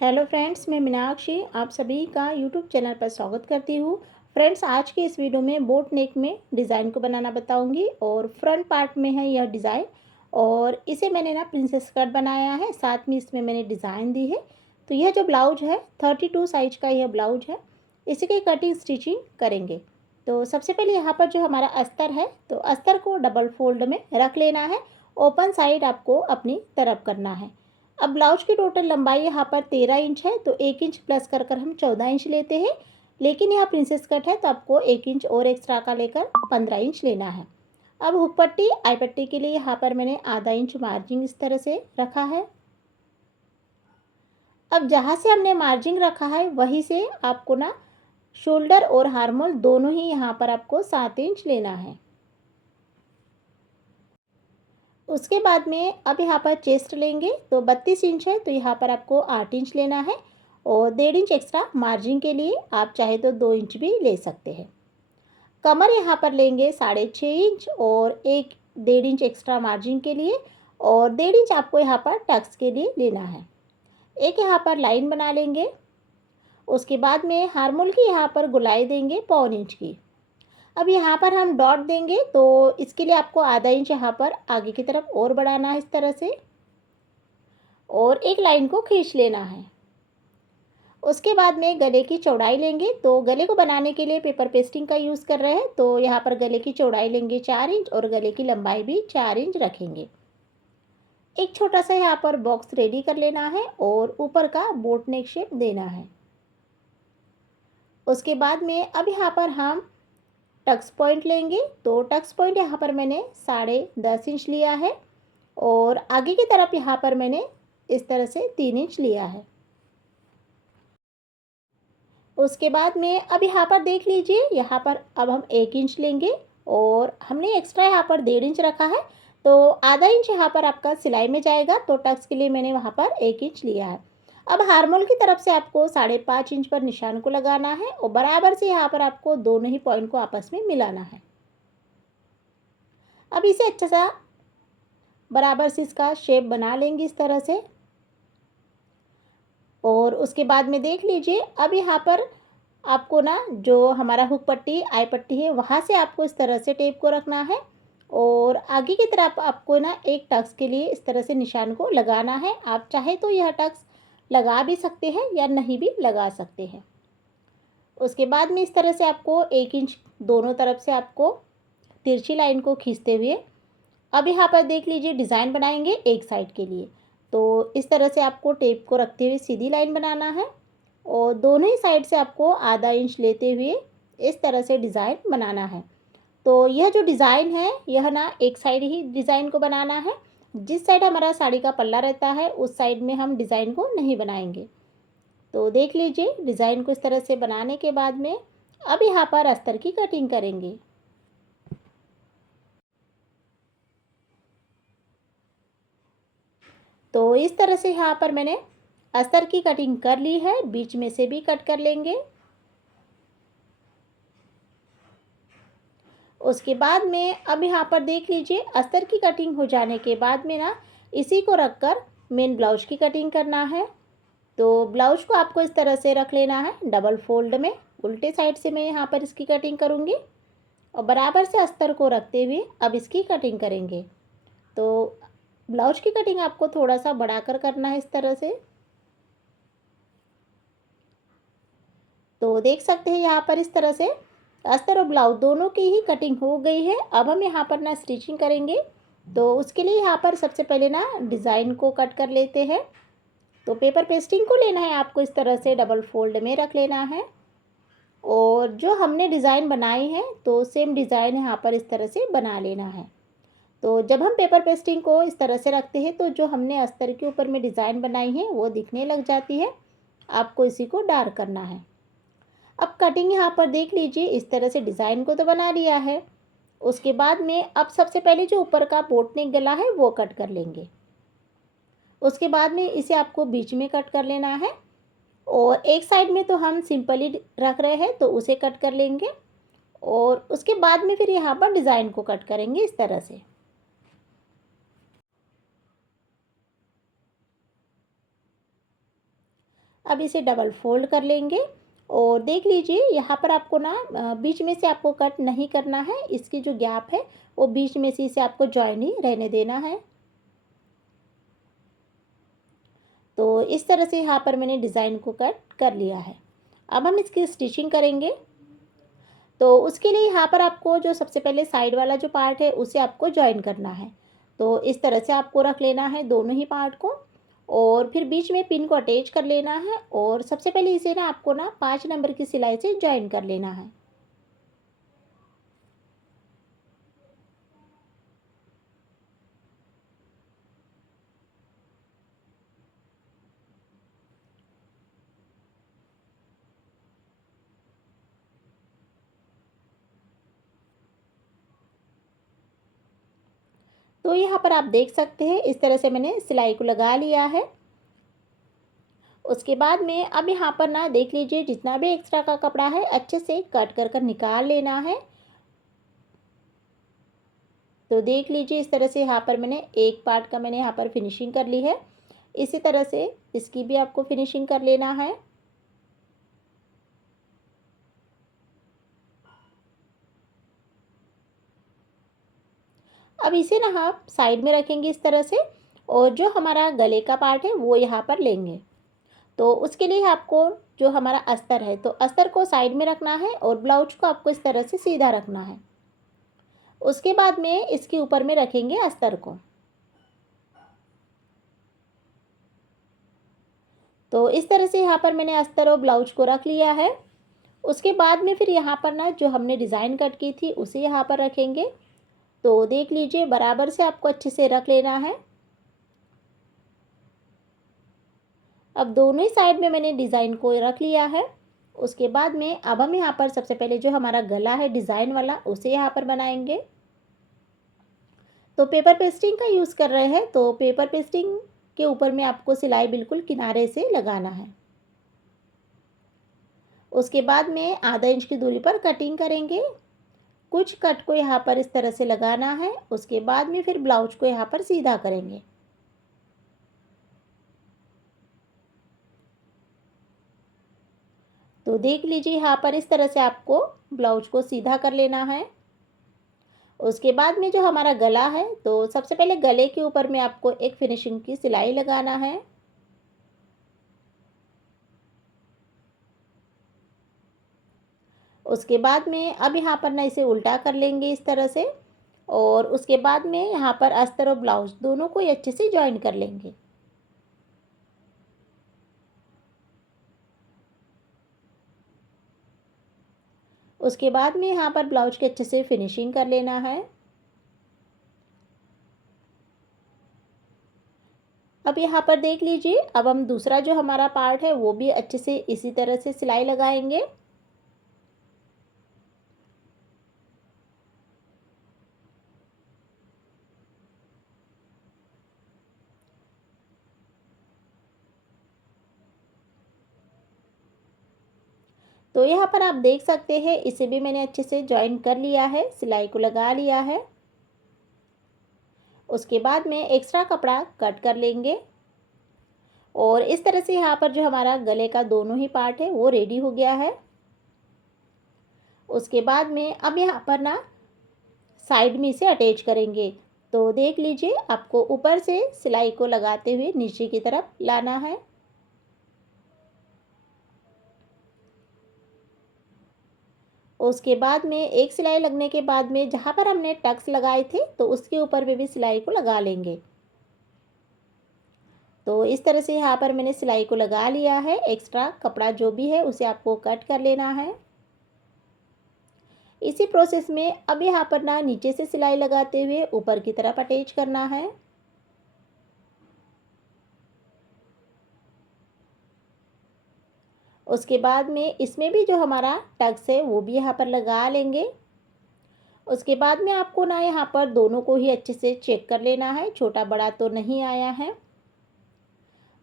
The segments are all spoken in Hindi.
हेलो फ्रेंड्स, मैं मीनाक्षी आप सभी का यूट्यूब चैनल पर स्वागत करती हूँ। फ्रेंड्स, आज के इस वीडियो में बोट नेक में डिज़ाइन को बनाना बताऊँगी और फ्रंट पार्ट में है यह डिज़ाइन। और इसे मैंने ना प्रिंसेस कट बनाया है, साथ में इसमें मैंने डिज़ाइन दी है। तो यह जो ब्लाउज है 32 साइज का यह ब्लाउज है, इसी की कटिंग स्टिचिंग करेंगे। तो सबसे पहले यहाँ पर जो हमारा अस्तर है, तो अस्तर को डबल फोल्ड में रख लेना है। ओपन साइड आपको अपनी तरफ करना है। अब ब्लाउज की टोटल लंबाई यहाँ पर 13 इंच है, तो 1 इंच प्लस कर कर हम 14 इंच लेते हैं। लेकिन यहाँ प्रिंसेस कट है तो आपको 1 इंच और एक्स्ट्रा का लेकर 15 इंच लेना है। अब हुक पट्टी आई पट्टी के लिए यहाँ पर मैंने आधा इंच मार्जिन इस तरह से रखा है। अब जहाँ से हमने मार्जिन रखा है वहीं से आपको ना शोल्डर और हार्मोल दोनों ही यहाँ पर आपको 7 इंच लेना है। उसके बाद में अब यहाँ पर चेस्ट लेंगे तो 32 इंच है, तो यहाँ पर आपको 8 इंच लेना है। और 1.5 इंच एक्स्ट्रा मार्जिन के लिए आप चाहे तो 2 इंच भी ले सकते हैं। कमर यहाँ पर लेंगे 6.5 इंच और 1.5 इंच एक्स्ट्रा मार्जिन के लिए, और 1.5 इंच आपको यहाँ पर टक्स के लिए लेना है। एक यहाँ पर लाइन बना लेंगे। उसके बाद में हार्मोल की यहाँ पर गुलाई देंगे 1.25 इंच की। अब यहाँ पर हम डॉट देंगे तो इसके लिए आपको आधा इंच यहाँ पर आगे की तरफ और बढ़ाना है इस तरह से, और एक लाइन को खींच लेना है। उसके बाद में गले की चौड़ाई लेंगे, तो गले को बनाने के लिए पेपर पेस्टिंग का यूज़ कर रहे हैं, तो यहाँ पर गले की चौड़ाई लेंगे 4 इंच और गले की लंबाई भी 4 इंच रखेंगे। एक छोटा सा यहाँ पर बॉक्स रेडी कर लेना है और ऊपर का बोट नेक शेप देना है। उसके बाद में अब यहाँ पर हम टक्स पॉइंट लेंगे, तो टक्स पॉइंट यहाँ पर मैंने 10.5 इंच लिया है और आगे की तरफ यहाँ पर मैंने इस तरह से 3 इंच लिया है। उसके बाद में अब यहाँ पर देख लीजिए, यहाँ पर अब हम 1 इंच लेंगे और हमने एक्स्ट्रा यहाँ पर 1.5 इंच रखा है, तो आधा इंच यहाँ पर आपका सिलाई में जाएगा, तो टक्स के लिए मैंने वहाँ पर 1 इंच लिया है। अब हार्मोल की तरफ से आपको 5.5 इंच पर निशान को लगाना है और बराबर से यहाँ पर आपको दोनों ही पॉइंट को आपस में मिलाना है। अब इसे अच्छा सा बराबर से इसका शेप बना लेंगे इस तरह से। और उसके बाद में देख लीजिए, अब यहाँ पर आपको ना जो हमारा हुक पट्टी आई पट्टी है वहाँ से आपको इस तरह से टेप को रखना है, और आगे की तरफ आपको ना एक टक्स के लिए इस तरह से निशान को लगाना है। आप चाहे तो यह टक्स लगा भी सकते हैं या नहीं भी लगा सकते हैं। उसके बाद में इस तरह से आपको 1 इंच दोनों तरफ से आपको तिरछी लाइन को खींचते हुए अब यहाँ पर देख लीजिए डिज़ाइन बनाएंगे एक साइड के लिए। तो इस तरह से आपको टेप को रखते हुए सीधी लाइन बनाना है और दोनों ही साइड से आपको आधा इंच लेते हुए इस तरह से डिज़ाइन बनाना है। तो यह जो डिज़ाइन है यह ना एक साइड ही डिज़ाइन को बनाना है। जिस साइड हमारा साड़ी का पल्ला रहता है उस साइड में हम डिज़ाइन को नहीं बनाएंगे। तो देख लीजिए, डिज़ाइन को इस तरह से बनाने के बाद में अब यहाँ पर अस्तर की कटिंग करेंगे। तो इस तरह से यहाँ पर मैंने अस्तर की कटिंग कर ली है, बीच में से भी कट कर लेंगे। उसके बाद में अब यहाँ पर देख लीजिए, अस्तर की कटिंग हो जाने के बाद में ना इसी को रखकर मेन ब्लाउज की कटिंग करना है। तो ब्लाउज को आपको इस तरह से रख लेना है डबल फोल्ड में। उल्टे साइड से मैं यहाँ पर इसकी कटिंग करूँगी और बराबर से अस्तर को रखते हुए अब इसकी कटिंग करेंगे। तो ब्लाउज की कटिंग आपको थोड़ा सा बढ़ाकर करना है इस तरह से। तो देख सकते हैं यहाँ पर इस तरह से अस्तर और ब्लाउज दोनों की ही कटिंग हो गई है। अब हम यहाँ पर ना स्टिचिंग करेंगे, तो उसके लिए यहाँ पर सबसे पहले ना डिज़ाइन को कट कर लेते हैं। तो पेपर पेस्टिंग को लेना है आपको इस तरह से डबल फोल्ड में रख लेना है, और जो हमने डिज़ाइन बनाई है तो सेम डिज़ाइन यहाँ पर इस तरह से बना लेना है। तो जब हम पेपर पेस्टिंग को इस तरह से रखते हैं तो जो हमने अस्तर के ऊपर में डिज़ाइन बनाई है वो दिखने लग जाती है। आपको इसी को डार्क करना है। अब कटिंग यहाँ पर देख लीजिए, इस तरह से डिज़ाइन को तो बना लिया है। उसके बाद में अब सबसे पहले जो ऊपर का बोट नेक गला है वो कट कर लेंगे। उसके बाद में इसे आपको बीच में कट कर लेना है, और एक साइड में तो हम सिंपल ही रख रहे हैं तो उसे कट कर लेंगे, और उसके बाद में फिर यहाँ पर डिज़ाइन को कट करेंगे इस तरह से। अब इसे डबल फोल्ड कर लेंगे और देख लीजिए यहाँ पर आपको ना बीच में से आपको कट नहीं करना है, इसकी जो गैप है वो बीच में से इसे आपको जॉइन ही रहने देना है। तो इस तरह से यहाँ पर मैंने डिज़ाइन को कट कर लिया है। अब हम इसकी स्टिचिंग करेंगे। तो उसके लिए यहाँ पर आपको जो सबसे पहले साइड वाला जो पार्ट है उसे आपको जॉइन करना है। तो इस तरह से आपको रख लेना है दोनों ही पार्ट को और फिर बीच में पिन को अटैच कर लेना है और सबसे पहले इसे ना आपको ना 5 नंबर की सिलाई से जॉइन कर लेना है। तो यहाँ पर आप देख सकते हैं इस तरह से मैंने सिलाई को लगा लिया है। उसके बाद में अब यहाँ पर ना देख लीजिए जितना भी एक्स्ट्रा का कपड़ा है अच्छे से कट कर कर निकाल लेना है। तो देख लीजिए इस तरह से यहाँ पर मैंने एक पार्ट का मैंने यहाँ पर फिनिशिंग कर ली है। इसी तरह से इसकी भी आपको फिनिशिंग कर लेना है। अब इसे ना आप साइड में रखेंगे इस तरह से और जो हमारा गले का पार्ट है वो यहाँ पर लेंगे। तो उसके लिए आपको जो हमारा अस्तर है तो अस्तर को साइड में रखना है और ब्लाउज को आपको इस तरह से सीधा रखना है। उसके बाद में इसके ऊपर में रखेंगे अस्तर को। तो इस तरह से यहाँ पर मैंने अस्तर और ब्लाउज को रख लिया है। उसके बाद में फिर यहाँ पर ना जो हमने डिज़ाइन कट की थी उसे यहाँ पर रखेंगे। तो देख लीजिए बराबर से आपको अच्छे से रख लेना है। अब दोनों ही साइड में मैंने डिज़ाइन को रख लिया है। उसके बाद में अब हम यहाँ पर सबसे पहले जो हमारा गला है डिज़ाइन वाला उसे यहाँ पर बनाएंगे। तो पेपर पेस्टिंग का यूज़ कर रहे हैं तो पेपर पेस्टिंग के ऊपर में आपको सिलाई बिल्कुल किनारे से लगाना है। उसके बाद में आधा इंच की दूरी पर कटिंग करेंगे। कुछ कट को यहाँ पर इस तरह से लगाना है। उसके बाद में फिर ब्लाउज को यहाँ पर सीधा करेंगे। तो देख लीजिए यहाँ पर इस तरह से आपको ब्लाउज को सीधा कर लेना है। उसके बाद में जो हमारा गला है तो सबसे पहले गले के ऊपर में आपको एक फिनिशिंग की सिलाई लगाना है। उसके बाद में अब यहाँ पर ना इसे उल्टा कर लेंगे इस तरह से और उसके बाद में यहाँ पर अस्तर और ब्लाउज दोनों को अच्छे से जॉइन कर लेंगे। उसके बाद में यहाँ पर ब्लाउज के अच्छे से फिनिशिंग कर लेना है। अब यहाँ पर देख लीजिए अब हम दूसरा जो हमारा पार्ट है वो भी अच्छे से इसी तरह से सिलाई लगाएंगे। तो यहाँ पर आप देख सकते हैं इसे भी मैंने अच्छे से जॉइन कर लिया है, सिलाई को लगा लिया है। उसके बाद में एक्स्ट्रा कपड़ा कट कर लेंगे और इस तरह से यहाँ पर जो हमारा गले का दोनों ही पार्ट है वो रेडी हो गया है। उसके बाद में अब यहाँ पर ना साइड में इसे अटैच करेंगे। तो देख लीजिए आपको ऊपर से सिलाई को लगाते हुए नीचे की तरफ लाना है। उसके बाद में एक सिलाई लगने के बाद में जहाँ पर हमने टक्स लगाए थे तो उसके ऊपर भी सिलाई को लगा लेंगे। तो इस तरह से यहाँ पर मैंने सिलाई को लगा लिया है। एक्स्ट्रा कपड़ा जो भी है उसे आपको कट कर लेना है। इसी प्रोसेस में अब यहाँ पर ना नीचे से सिलाई लगाते हुए ऊपर की तरफ अटैच करना है। उसके बाद में इसमें भी जो हमारा टक्स है वो भी यहाँ पर लगा लेंगे। उसके बाद में आपको ना यहाँ पर दोनों को ही अच्छे से चेक कर लेना है, छोटा बड़ा तो नहीं आया है।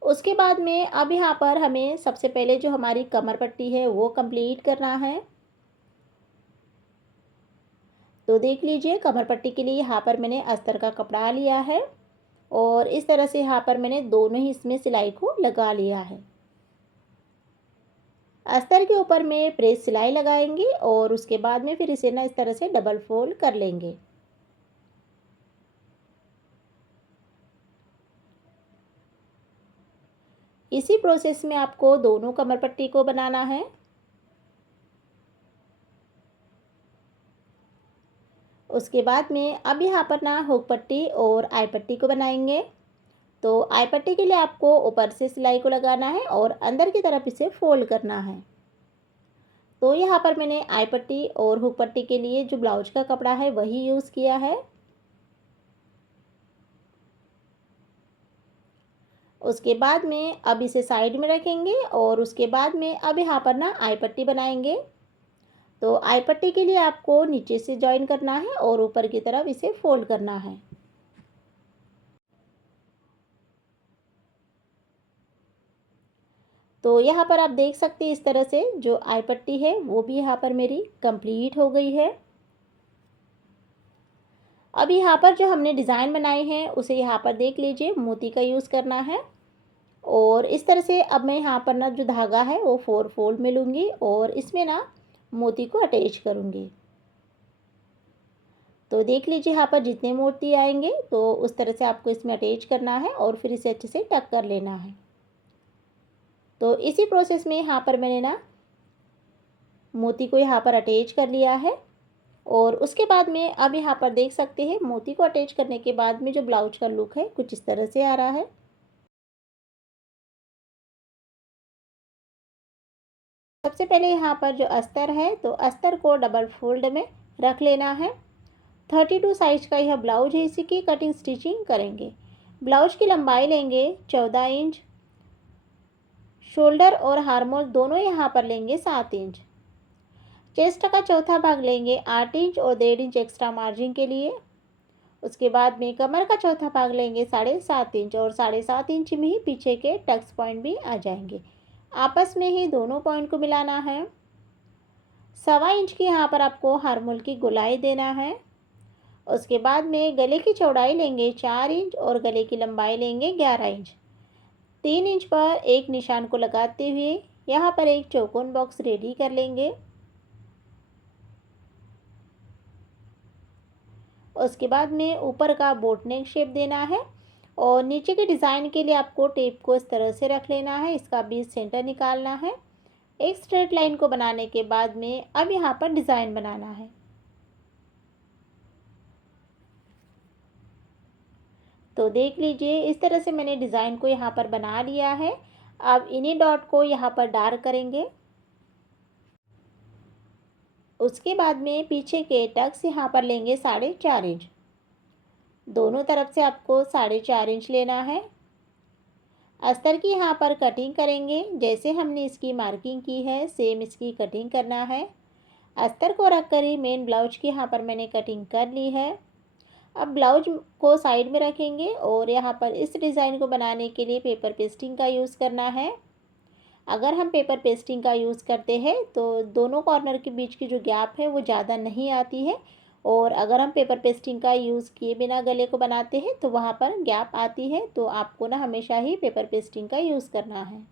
उसके बाद में अब यहाँ पर हमें सबसे पहले जो हमारी कमर पट्टी है वो कंप्लीट करना है। तो देख लीजिए कमर पट्टी के लिए यहाँ पर मैंने अस्तर का कपड़ा लिया है और इस तरह से यहाँ पर मैंने दोनों ही इसमें सिलाई को लगा लिया है। अस्तर के ऊपर में प्रेस सिलाई लगाएंगे और उसके बाद में फिर इसे ना इस तरह से डबल फोल्ड कर लेंगे। इसी प्रोसेस में आपको दोनों कमर पट्टी को बनाना है। उसके बाद में अब यहाँ पर ना हुक पट्टी और आई पट्टी को बनाएंगे। तो आई पट्टी के लिए आपको ऊपर से सिलाई को लगाना है और अंदर की तरफ इसे फोल्ड करना है। तो यहाँ पर मैंने आई पट्टी और हुक पट्टी के लिए जो ब्लाउज का कपड़ा है वही यूज़ किया है। उसके बाद में अब इसे साइड में रखेंगे और उसके बाद में अब यहाँ पर ना आई पट्टी बनाएंगे। तो आई पट्टी के लिए आपको नीचे से जॉइन करना है और ऊपर की तरफ इसे फोल्ड करना है। तो यहाँ पर आप देख सकते हैं इस तरह से जो आई पट्टी है वो भी यहाँ पर मेरी कंप्लीट हो गई है। अब यहाँ पर जो हमने डिज़ाइन बनाए हैं उसे यहाँ पर देख लीजिए मोती का यूज़ करना है। और इस तरह से अब मैं यहाँ पर ना जो धागा है वो 4 फोल्ड में लूँगी और इसमें ना मोती को अटैच करूँगी। तो देख लीजिए यहाँ पर जितने मोती आएंगे तो उस तरह से आपको इसमें अटैच करना है और फिर इसे अच्छे से टक कर लेना है। तो इसी प्रोसेस में यहाँ पर मैंने ना मोती को यहाँ पर अटैच कर लिया है। और उसके बाद में अब यहाँ पर देख सकते हैं मोती को अटैच करने के बाद में जो ब्लाउज का लुक है कुछ इस तरह से आ रहा है। सबसे पहले यहाँ पर जो अस्तर है तो अस्तर को डबल फोल्ड में रख लेना है। 32 साइज का यह ब्लाउज है, इसी की कटिंग स्टिचिंग करेंगे। ब्लाउज की लंबाई लेंगे 14 इंच, शोल्डर और हार्मोल दोनों यहाँ पर लेंगे 7 इंच। चेस्ट का चौथा भाग लेंगे 8 इंच और 1.5 इंच एक्स्ट्रा मार्जिन के लिए। उसके बाद में कमर का चौथा भाग लेंगे 7.5 इंच और 7.5 इंच में ही पीछे के टक्स पॉइंट भी आ जाएंगे। आपस में ही दोनों पॉइंट को मिलाना है। 1.25 इंच की यहाँ पर आपको हार्मोल की गोलाई देना है। उसके बाद में गले की चौड़ाई लेंगे 4 इंच और गले की लंबाई लेंगे 11 इंच। 3 इंच पर एक निशान को लगाते हुए यहाँ पर एक चौकोन बॉक्स रेडी कर लेंगे। उसके बाद में ऊपर का बोट नेक शेप देना है और नीचे के डिज़ाइन के लिए आपको टेप को इस तरह से रख लेना है। इसका बीच सेंटर निकालना है। एक स्ट्रेट लाइन को बनाने के बाद में अब यहाँ पर डिज़ाइन बनाना है। तो देख लीजिए इस तरह से मैंने डिज़ाइन को यहाँ पर बना लिया है। अब इन्हीं डॉट को यहाँ पर डार्क करेंगे। उसके बाद में पीछे के टक्स यहाँ पर लेंगे 4.5 इंच। दोनों तरफ से आपको 4.5 इंच लेना है। अस्तर की यहाँ पर कटिंग करेंगे, जैसे हमने इसकी मार्किंग की है सेम इसकी कटिंग करना है। अस्तर को रख कर ही मेन ब्लाउज की यहाँ पर मैंने कटिंग कर ली है। अब ब्लाउज को साइड में रखेंगे और यहाँ पर इस डिज़ाइन को बनाने के लिए पेपर पेस्टिंग का यूज़ करना है। अगर हम पेपर पेस्टिंग का यूज़ करते हैं तो दोनों कॉर्नर के बीच की जो गैप है वो ज़्यादा नहीं आती है। और अगर हम पेपर पेस्टिंग का यूज़ किए बिना गले को बनाते हैं तो वहाँ पर गैप आती है। तो आपको ना हमेशा ही पेपर पेस्टिंग का यूज़ करना है।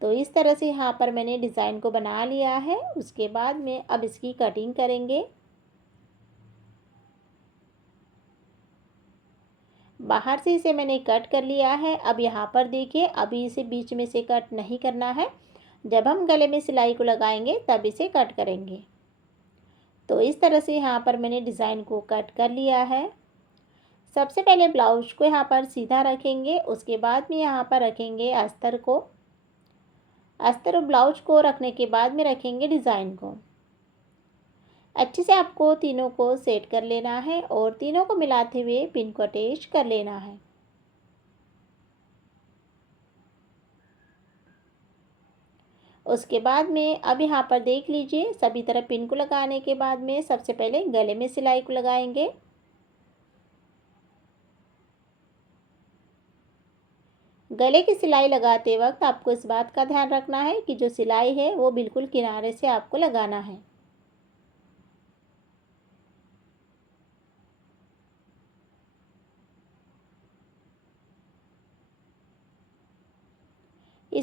तो इस तरह से यहाँ पर मैंने डिज़ाइन को बना लिया है। उसके बाद में अब इसकी कटिंग करेंगे। बाहर से इसे मैंने कट कर लिया है। अब यहाँ पर देखिए अभी इसे बीच में से कट नहीं करना है। जब हम गले में सिलाई को लगाएंगे तब इसे कट करेंगे। तो इस तरह से यहाँ पर मैंने डिज़ाइन को कट कर लिया है। सबसे पहले ब्लाउज को यहाँ पर सीधा रखेंगे। उसके बाद में यहाँ पर रखेंगे अस्तर को। अस्तर और ब्लाउज को रखने के बाद में रखेंगे डिज़ाइन को। अच्छे से आपको तीनों को सेट कर लेना है और तीनों को मिलाते हुए पिन को अटैच कर लेना है। उसके बाद में अब यहाँ पर देख लीजिए सभी तरफ पिन को लगाने के बाद में सबसे पहले गले में सिलाई को लगाएंगे। गले की सिलाई लगाते वक्त आपको इस बात का ध्यान रखना है कि जो सिलाई है वो बिल्कुल किनारे से आपको लगाना है।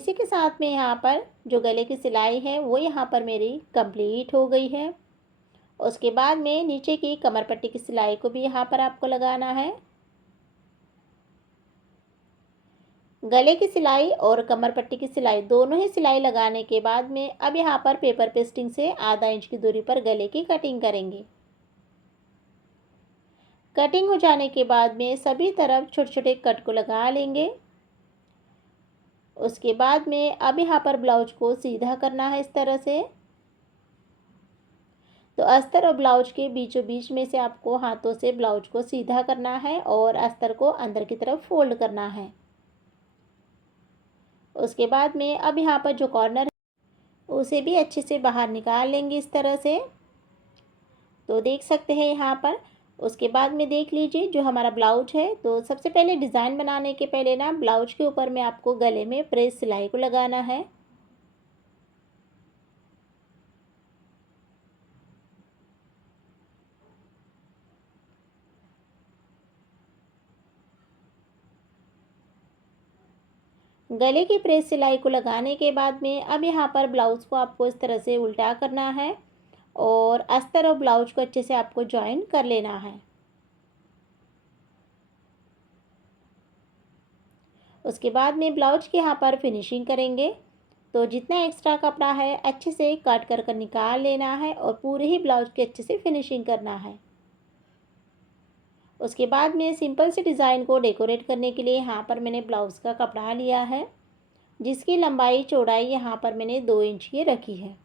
इसी के साथ में यहाँ पर जो गले की सिलाई है वो यहाँ पर मेरी कंप्लीट हो गई है। उसके बाद में नीचे की कमर पट्टी की सिलाई को भी यहाँ पर आपको लगाना है। गले की सिलाई और कमर पट्टी की सिलाई दोनों ही सिलाई लगाने के बाद में अब यहाँ पर पेपर पेस्टिंग से आधा इंच की दूरी पर गले की कटिंग करेंगे। कटिंग हो जाने के बाद में सभी तरफ छोटे छोटे कट को लगा लेंगे। उसके बाद में अब यहाँ पर ब्लाउज को सीधा करना है इस तरह से। तो अस्तर और ब्लाउज के बीचों बीच में से आपको हाथों से ब्लाउज को सीधा करना है और अस्तर को अंदर की तरफ फोल्ड करना है। उसके बाद में अब यहाँ पर जो कॉर्नर है उसे भी अच्छे से बाहर निकाल लेंगे इस तरह से। तो देख सकते हैं यहाँ पर। उसके बाद में देख लीजिए जो हमारा ब्लाउज है, तो सबसे पहले डिज़ाइन बनाने के पहले ना ब्लाउज के ऊपर में आपको गले में प्रेस सिलाई को लगाना है। गले की प्रेस सिलाई को लगाने के बाद में अब यहाँ पर ब्लाउज़ को आपको इस तरह से उल्टा करना है और अस्तर और ब्लाउज को अच्छे से आपको जॉइन कर लेना है। उसके बाद में ब्लाउज की यहाँ पर फिनिशिंग करेंगे। तो जितना एक्स्ट्रा कपड़ा है अच्छे से काट कर निकाल लेना है और पूरे ही ब्लाउज की अच्छे से फिनिशिंग करना है। उसके बाद में सिंपल से डिज़ाइन को डेकोरेट करने के लिए यहाँ पर मैंने ब्लाउज़ का कपड़ा लिया है, जिसकी लंबाई चौड़ाई यहाँ पर मैंने 2 इंच की रखी है।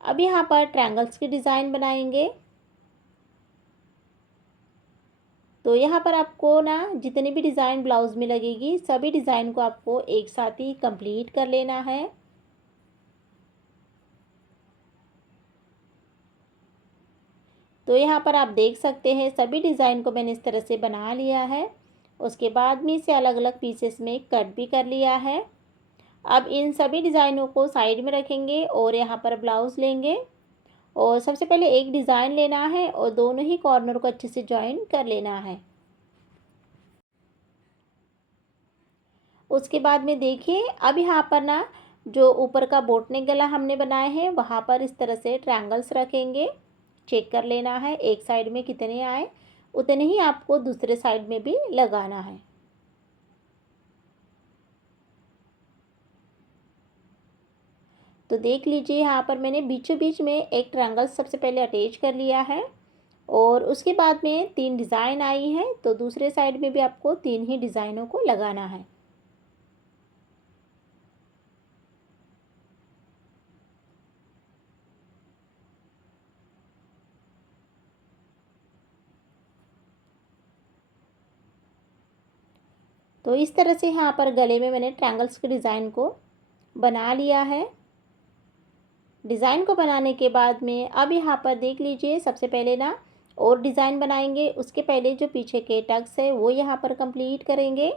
अब यहाँ पर ट्रायंगल्स की डिज़ाइन बनाएंगे। तो यहाँ पर आपको ना जितनी भी डिज़ाइन ब्लाउज़ में लगेगी सभी डिज़ाइन को आपको एक साथ ही कंप्लीट कर लेना है। तो यहाँ पर आप देख सकते हैं सभी डिज़ाइन को मैंने इस तरह से बना लिया है। उसके बाद में इसे अलग अलग पीसेस में कट भी कर लिया है। अब इन सभी डिज़ाइनों को साइड में रखेंगे और यहाँ पर ब्लाउज़ लेंगे और सबसे पहले एक डिज़ाइन लेना है और दोनों ही कॉर्नर को अच्छे से जॉइन कर लेना है। उसके बाद में देखिए अब यहाँ पर ना जो ऊपर का बोट नेक गला हमने बनाए हैं वहाँ पर इस तरह से ट्रायंगल्स रखेंगे। चेक कर लेना है एक साइड में कितने आए, उतने ही आपको दूसरे साइड में भी लगाना है। तो देख लीजिए यहाँ पर मैंने बीचों बीच में एक ट्रायंगल सबसे पहले अटैच कर लिया है और उसके बाद में 3 डिज़ाइन आई हैं, तो दूसरे साइड में भी आपको 3 ही डिज़ाइनों को लगाना है। तो इस तरह से यहाँ पर गले में मैंने ट्रायंगल्स के डिज़ाइन को बना लिया है। डिज़ाइन को बनाने के बाद में अब यहाँ पर देख लीजिए सबसे पहले ना और डिज़ाइन बनाएंगे, उसके पहले जो पीछे के टक्स है वो यहाँ पर कंप्लीट करेंगे।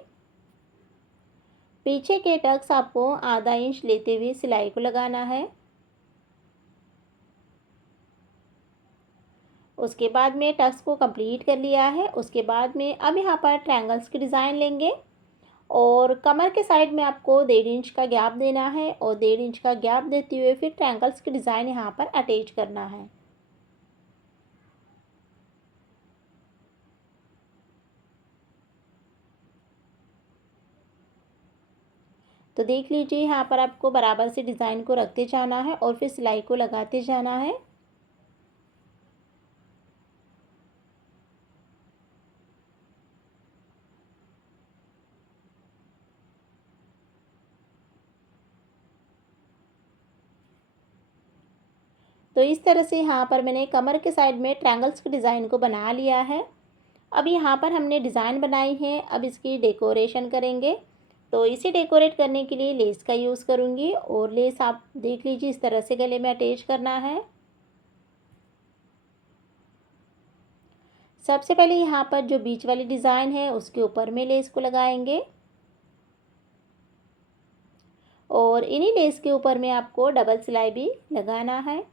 पीछे के टक्स आपको आधा इंच लेते हुए सिलाई को लगाना है। उसके बाद में टक्स को कंप्लीट कर लिया है। उसके बाद में अब यहाँ पर ट्रायंगल्स की डिज़ाइन लेंगे और कमर के साइड में आपको 1.5 इंच का गैप देना है और 1.5 इंच का गैप देते हुए फिर ट्रायंगल्स की डिज़ाइन यहाँ पर अटैच करना है। तो देख लीजिए यहाँ पर आपको बराबर से डिज़ाइन को रखते जाना है और फिर सिलाई को लगाते जाना है। तो इस तरह से यहाँ पर मैंने कमर के साइड में ट्रायंगल्स के डिज़ाइन को बना लिया है। अब यहाँ पर हमने डिज़ाइन बनाई है, अब इसकी डेकोरेशन करेंगे। तो इसे डेकोरेट करने के लिए लेस का यूज़ करूँगी और लेस आप देख लीजिए इस तरह से गले में अटैच करना है। सबसे पहले यहाँ पर जो बीच वाली डिज़ाइन है उसके ऊपर में लेस को लगाएंगे और इन्हीं लेस के ऊपर में आपको डबल सिलाई भी लगाना है।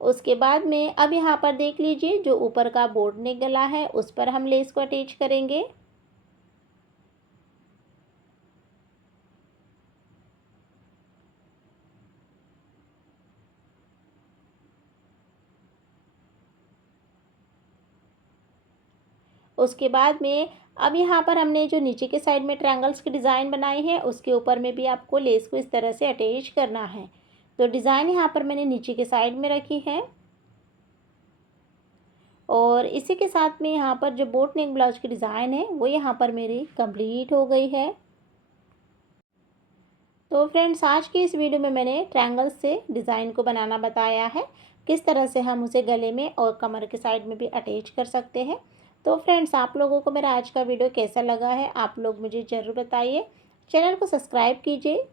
उसके बाद में अब यहाँ पर देख लीजिए जो ऊपर का बोट नेक गला है उस पर हम लेस को अटैच करेंगे। उसके बाद में अब यहाँ पर हमने जो नीचे के साइड में ट्रायंगल्स की डिज़ाइन बनाई है उसके ऊपर में भी आपको लेस को इस तरह से अटैच करना है। तो डिज़ाइन यहाँ पर मैंने नीचे के साइड में रखी है और इसी के साथ में यहाँ पर जो बोट नेक ब्लाउज की डिज़ाइन है वो यहाँ पर मेरी कंप्लीट हो गई है। तो फ्रेंड्स, आज की इस वीडियो में मैंने ट्रायंगल से डिज़ाइन को बनाना बताया है, किस तरह से हम उसे गले में और कमर के साइड में भी अटैच कर सकते हैं। तो फ्रेंड्स, आप लोगों को मेरा आज का वीडियो कैसा लगा है आप लोग मुझे ज़रूर बताइए। चैनल को सब्सक्राइब कीजिए,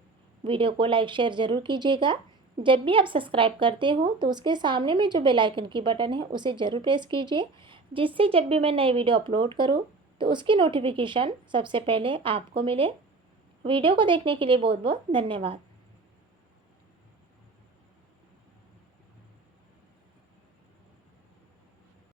वीडियो को लाइक शेयर ज़रूर कीजिएगा। जब भी आप सब्सक्राइब करते हो तो उसके सामने में जो बेल आइकन की बटन है उसे ज़रूर प्रेस कीजिए, जिससे जब भी मैं नई वीडियो अपलोड करूँ तो उसकी नोटिफिकेशन सबसे पहले आपको मिले। वीडियो को देखने के लिए बहुत बहुत धन्यवाद।